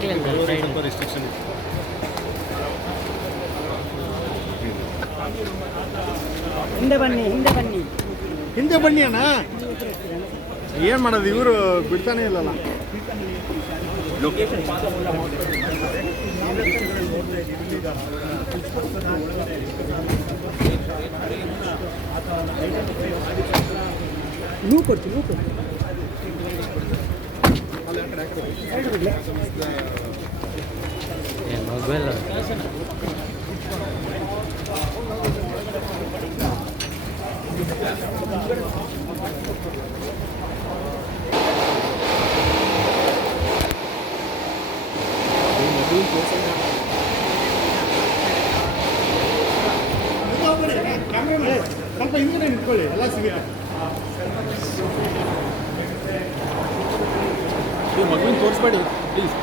ಸ್ವಲ್ಪ ರೆಸ್ಟ್ರಿಕ್ಷನ್ ಇದೆ. ಹಿಂದೆ ಬನ್ನಿ ಹಿಂದೆ ಬನ್ನಿ ಹಿಂದೆ ಬನ್ನಿ ಅಣ್ಣ. ಏನು ಮಾಡೋದು, ಇವರು ಬಿಡ್ತಾನೆ ಇಲ್ಲಲ್ಲ. ನೀವು ಕೊಡ್ತೀನಿ ನೀವು ಕೊಡ್ತೀನಿ ಮೊಬೈಲ್ ಸ್ವಲ್ಪ ಹಿಂದೆ ನಿಂತ್ಕೊಳ್ಳಿ, ಎಲ್ಲ ಸಿಗ ಮಗುವಿನ ತೋರಿಸ್ಬೇಡಿ ಪ್ಲೀಸ್.